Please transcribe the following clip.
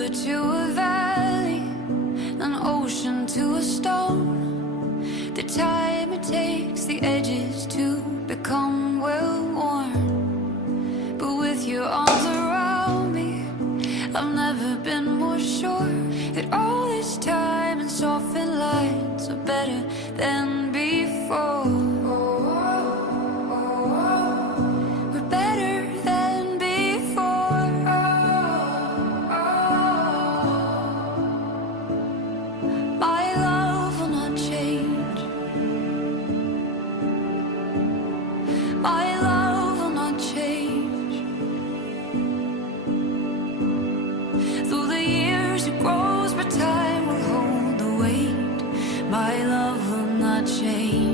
river to a valley, an ocean to a stone. The time it takes the edges to become well worn. But with your arms around me, I've never been more sure that all this time and softened lights are better than before. We're better than before. My love will not change. My love will not change. Through the years it grows, but time will hold the weight. My love will not change.